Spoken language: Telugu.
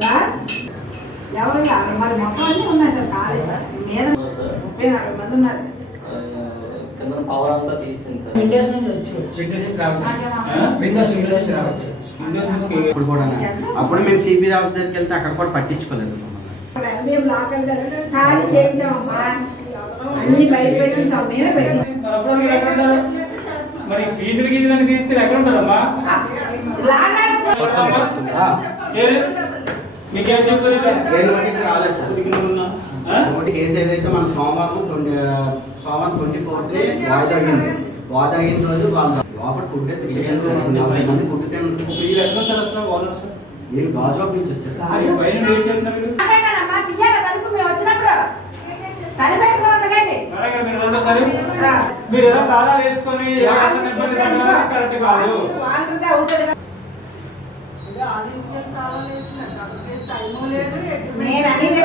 సార్. ఎవరు మరి మొత్తం అన్నీ ఉన్నాయి సార్ ఖాళీ మీద ముప్పై నలభై మంది ఉన్నారు. విండోస్ ఇప్పుడు కూడా అప్పుడు మేము సిపి ఆఫీస్ దగ్గరికి వెళ్తే అక్కడ కూడా పట్టించుకోలేదు ఖాళీ చేయించామమ్మా. అన్ని బయట పెట్టేసాం. మేమే పెట్టి మరి ఫీజులు గీజులు అన్ని తీస్తే ఎక్కడ ఉంటారమ్మా? మీకేం? ఒకటి కేసు ఏదైతే మన సోమవారం ట్వంటీ సోమవారం ట్వంటీ ఫోర్త్ వాయిదా అయింది వాయిదా అయిన రోజు వాళ్ళు లోపల ఫుడ్ అయితే మంది ఫుడ్ మీరు ఎక్కడ ఉంటారు అసలు? ఓనర్స్ మీరు గాజువాక నుంచి వచ్చారు. మీరు ఏదో తాళాలు వేసుకొని కరెక్ట్ కాదు. నేను అనేది